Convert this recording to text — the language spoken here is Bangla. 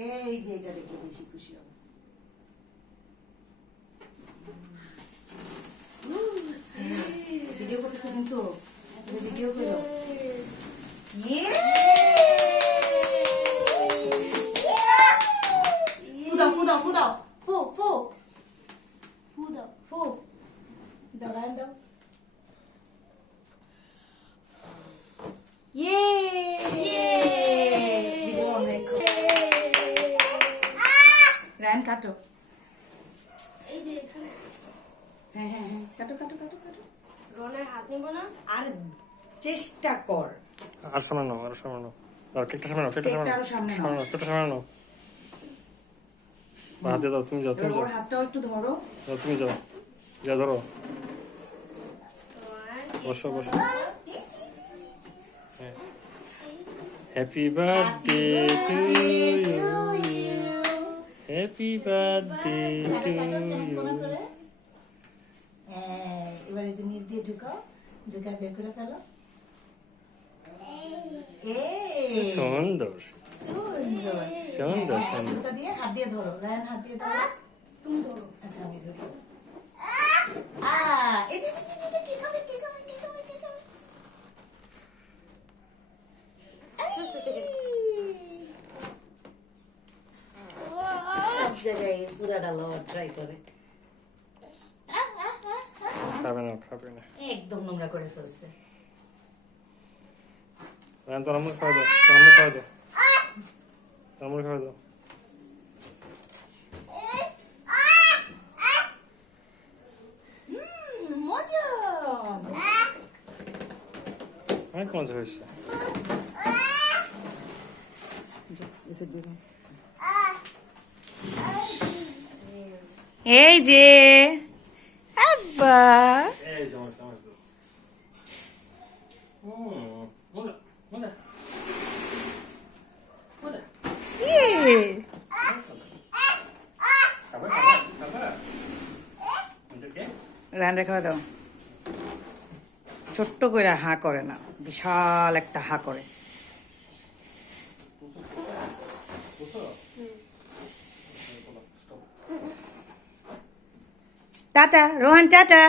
এই যে এটা দেখে বেশি খুশি হবে। ভিডিও করতেছে কিন্তু ভিডিও করো। ফু দাও ফু দাও ফু দাও ফু ফু ফু দাও ফু দাও রান দাও। রান কাটো। এই যে এখানে হ্যাঁ হ্যাঁ হ্যাঁ কাটো কাটো কাটো কাটো। রনের হাত নেব না। আর চেষ্টা কর। আর সামনে নাও, আর সামনে নাও। আর কেকটা সামনে নাও, কেকটা কেকটা আরো সামনে নাও। কেকটা সামনে নাও। হাত দিয়ে দাও, তুমি যাও, তুমি যাও। ওর হাতটাও একটু ধরো। যাও, তুমি যাও। যা ধরো। বসো বসো। Happy birthday to you, happy birthday to you. এবার এটা নিচ দিয়ে ঢুকাও, ঢুকা বের করে ফেলো। সুন্দর সুন্দর সুন্দর সুন্দর। জুতা দিয়ে হাত দিয়ে ধরো, রায়ান হাত দিয়ে ধরো। তুমি ধরো। আচ্ছা আমি ধরি। এই যে কি খাবে কি খাবে কি খাবে কি খাবে। সব জায়গায় পুরা ডালো ট্রাই করে। খাবে না, খাবে না। একদম নোংরা করে ফেলছে। তোর আম্মুর খাওয়া দাও, তোর আম্মুর খাওয়া দাও, তোর আম্মুর খাওয়া দাও। মজা অনেক মজা হয়েছে। এই যে আব্বা এই চামচ চামচ দাও। মজা মজা মজা। খাবে খাবে খাবে। কে? রান্না খাওয়া দাও। ছোট্ট করে হা করে না, বিশাল একটা হা করে। Tata Rohan, tata.